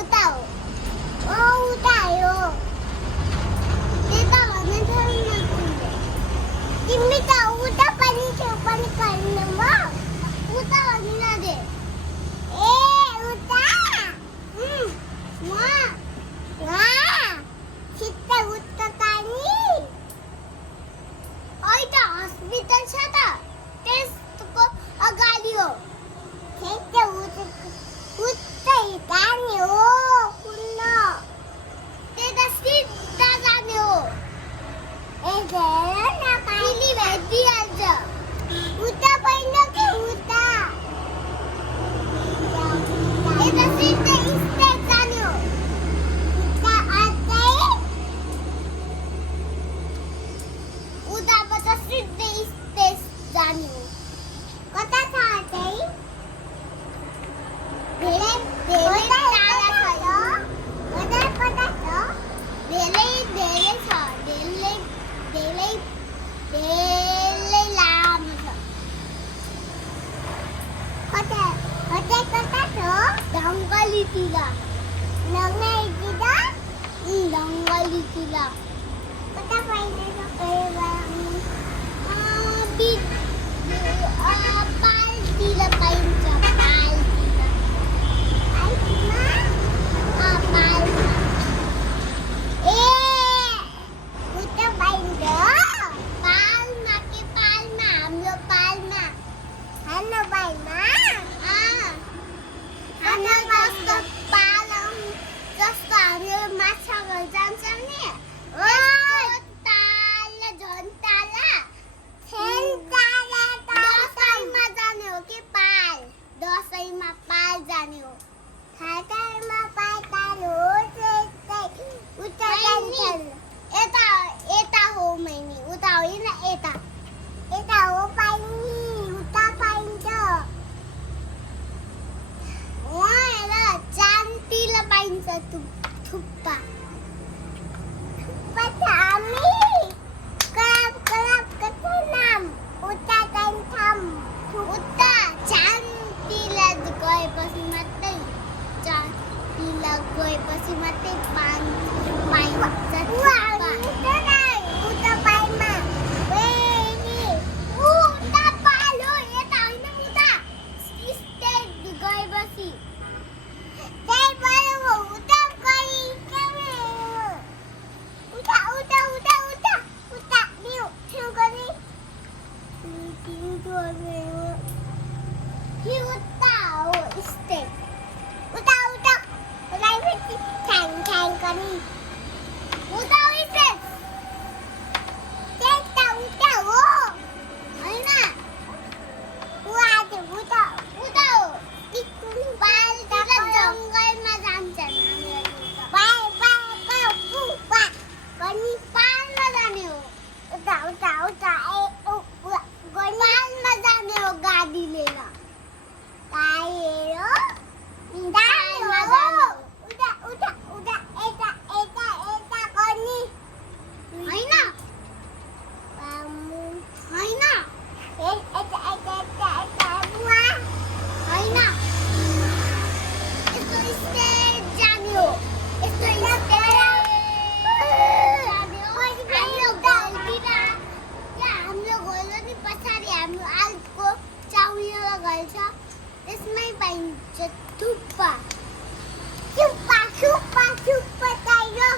उता हो उता हो त्यता भन्ने छैन तिमी त उता पनि छेउ पनि गर्नु म उता भन्न दे ए उता वहाँ छिट्टै उता तानी अहिले त हस्पिटल छ त त्यसको अगाडि हो छिट्टै उतै जाने हो कुन्न त्यता सिधा जाने हो पिली भेटिहाल्छ उता पहिला कि उता यता सिधै स्ट्रेट जाने हो उता अझै उताबाट सिधै स्ट्रेट जाने हो कता छ अझै धेरै टाढा छ यो कता छ धेरै छ धेरै लामो छ कता छ जङ्गलीतिर कता पाइन्छ पालतिर पाइन्छ थुप्पा कता नाम उता जान्छौँ उता चाँदीला गएपछि मात्रै पाइन्छ उता पाइमा उता पालो यता होइन उता स्टेट गएपछि त्यही भयो उता त्यसमै पाइन्छ थुक्पा चाहियो